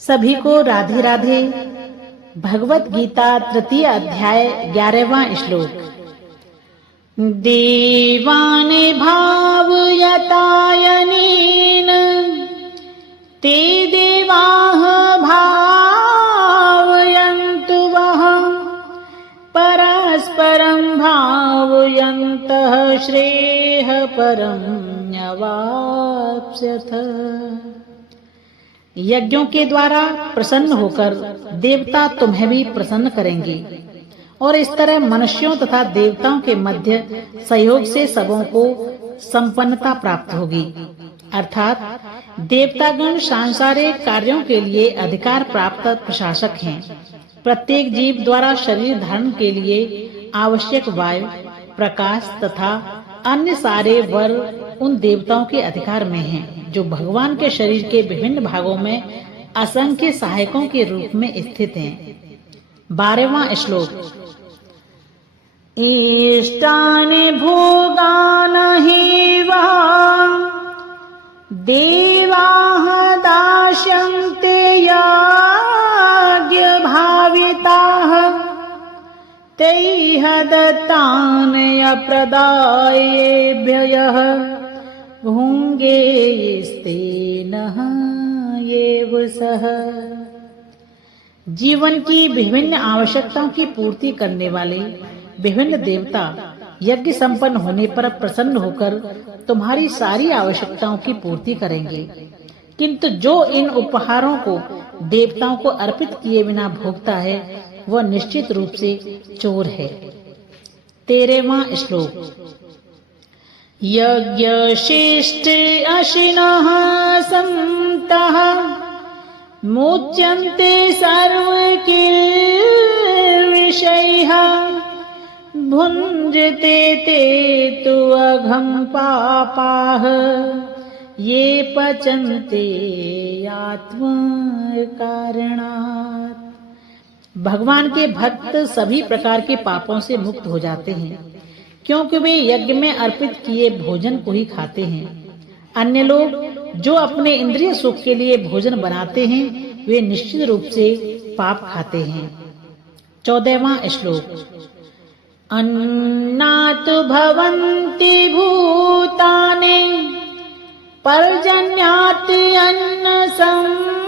सभी को राधे राधे। भगवत गीता तृतीय अध्याय 11वां श्लोक। देवाने भावयतायनेन ते देवाः भावयन्तु वः परस्परं भावयन्तः श्रेयः परं न्यवाप्स्यथ। यज्ञों के द्वारा प्रसन्न होकर देवता तुम्हें भी प्रसन्न करेंगे और इस तरह मनुष्यों तथा देवताओं के मध्य सहयोग से सबों को संपन्नता प्राप्त होगी। अर्थात देवतागण सांसारिक कार्यों के लिए अधिकार प्राप्त प्रशासक हैं। प्रत्येक जीव द्वारा शरीर धारण के लिए आवश्यक वायु, प्रकाश तथा अन्य सारे वर उन देवताओं के अधिकार में हैं, जो भगवान के शरीर के विभिन्न भागों में असंख्य सहायकों के रूप में स्थित हैं। 12वां श्लोक। इष्टानि भोगानि वा देवाः दास्यन्ते यज्ञभाविताः तैः दत्तानि अप्रदायेभ्यः भुङ्गेस्तेनः एव सः। जीवन की विभिन्न आवश्यकताओं की पूर्ति करने वाले विभिन्न देवता यज्ञ संपन्न होने पर प्रसन्न होकर तुम्हारी सारी आवश्यकताओं की पूर्ति करेंगे, किंतु जो इन उपहारों को देवताओं को अर्पित किए बिना भोगता है वह निश्चित रूप से चोर है। 13वां श्लोक। यज्ञशिष्टे अशिनः सन्तः मुच्यन्ते सर्वकिल्बिषैः भुञ्जते ते तु अघं पापाः ये पचन्ते आत्मकारणात्। भगवान के भक्त सभी प्रकार के पापों से मुक्त हो जाते हैं, क्योंकि वे यज्ञ में अर्पित किए भोजन को ही खाते हैं। अन्य लोग जो अपने इंद्रिय सुख के लिए भोजन बनाते हैं वे निश्चित रूप से पाप खाते हैं। 14वां श्लोक। अन्नात् भवन्ति भूतानि पर्जन्यात् अन्न संभवः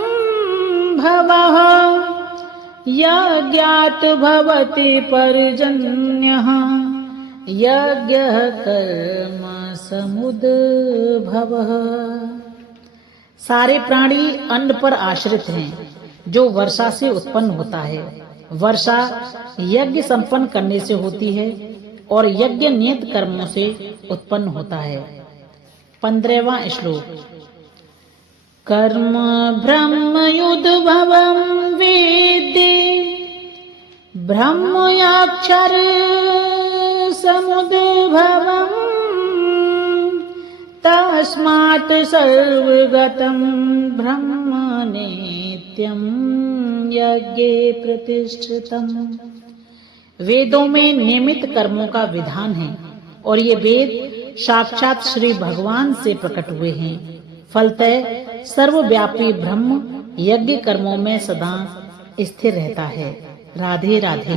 यज्ञात् भवति पर्जन्यः यज्ञः कर्म समुद्भवः। सारे प्राणी अन्न पर आश्रित हैं, जो वर्षा से उत्पन्न होता है। वर्षा यज्ञ संपन्न करने से होती है और यज्ञ नियत कर्मों से उत्पन्न होता है। 15वां श्लोक। कर्म ब्रह्म युद्भवं वेद्य ब्रह्मयाक्षर समुद्भवम् तस्मात् सर्वगतं ब्रह्म नित्यं यज्ञे प्रतिष्ठितम्। वेदों में नियमित कर्मों का विधान है और ये वेद साक्षात श्री भगवान से प्रकट हुए हैं। फलतः सर्वव्यापी ब्रह्म यज्ञ कर्मों में सदा स्थिर रहता है। राधे राधे।